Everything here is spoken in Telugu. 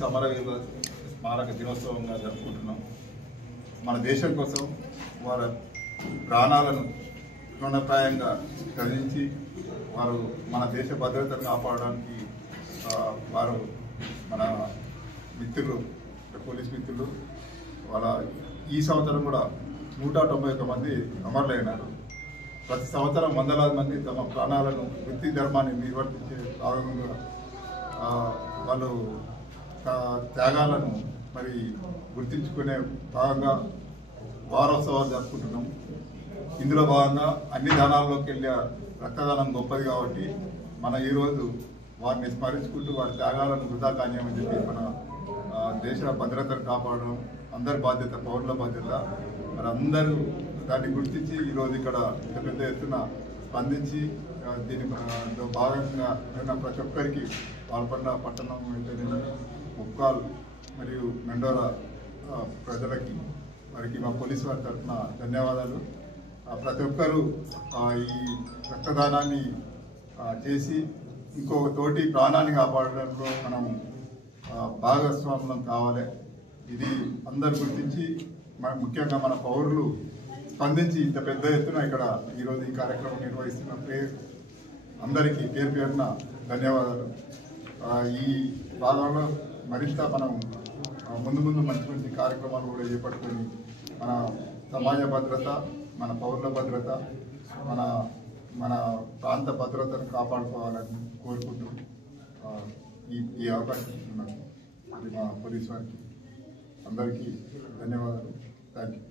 పోలీసు అమరవీరుల స్మారక దినోత్సవంగా జరుపుకుంటున్నాం. మన దేశం కోసం వారి ప్రాణాలను తృణప్రాయంగా త్యజించి వారు మన దేశ భద్రతను కాపాడడానికి వారు మన మిత్రులు పోలీస్ మిత్రులు వాళ్ళ ఈ సంవత్సరం కూడా 191 మంది అమరులైనారు. ప్రతి సంవత్సరం వందలాది మంది తమ ప్రాణాలను వృత్తి ధర్మాన్ని నిర్వర్తించే భాగంగా వాళ్ళు త్యాగాలను మరి గుర్తించుకునే భాగంగా వారోత్సవాలు జరుపుకుంటున్నాం. ఇందులో భాగంగా అన్ని దానాల్లోకి వెళ్ళే రక్తదానం గొప్పది కాబట్టి మన ఈరోజు వారిని స్మరించుకుంటూ వారి త్యాగాలను వృధా కానియమని చెప్పి మన దేశ భద్రతను కాపాడడం అందరి బాధ్యత, పౌరుల బాధ్యత. మరి అందరూ దాన్ని గుర్తించి ఈరోజు ఇక్కడ ఇంత పెద్ద ఎత్తున స్పందించి దీనిలో భాగంగా ఉన్న ప్రతి ఒక్కరికి పాల్పొండ పట్టణం అయితేనే ముక్కాల్ మరియు మెండోరా ప్రజలకి వారికి మా పోలీసు వారి తరఫున ధన్యవాదాలు. ప్రతి ఒక్కరూ ఈ రక్తదానాన్ని చేసి ఇంకో తోటి ప్రాణాన్ని కాపాడడంలో మనం భాగస్వామ్యం కావాలి. ఇది అందరు గుర్తించి ముఖ్యంగా మన పౌరులు స్పందించి ఇంత పెద్ద ఎత్తున ఇక్కడ ఈరోజు ఈ కార్యక్రమం నిర్వహిస్తున్న అందరికీ పేరు పేరున ధన్యవాదాలు. ఈ భాగంలో మరింత మనం ముందు ముందు మంచి మంచి కార్యక్రమాలు కూడా చేపట్టుకొని మన సమాజ భద్రత, మన పౌరుల భద్రత, మన ప్రాంత భద్రతను కాపాడుకోవాలని కోరుకుంటూ ఈ అవకాశం ఇస్తున్నాను. మా పోలీసు వారికి అందరికీ ధన్యవాదాలు. Thank you.